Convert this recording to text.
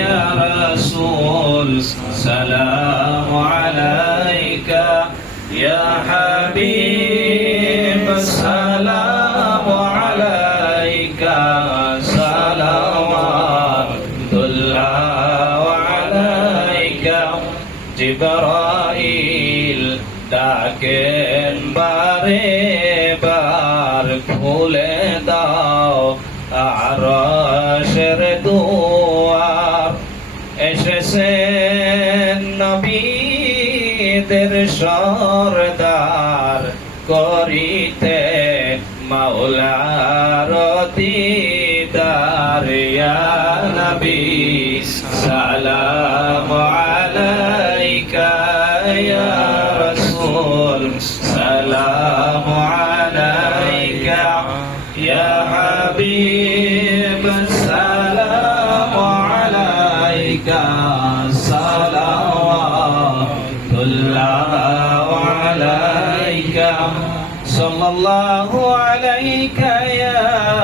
يا رسول سلام عليك يا حبيب السلام عليك صلوات الله عليك জিব্রাইল ডাকেন বারে বার খুলে দাও আরশের দুয়ার এসেছেন নবীদের সরদার করিতে মাওলার দিদার। নবী, সালাম আলাইকা, ইয়া রাসূল, সালাম আলাইকা, ইয়া হাবিব, সালাম عليك صلوات الله عليك. صلى الله عليك يا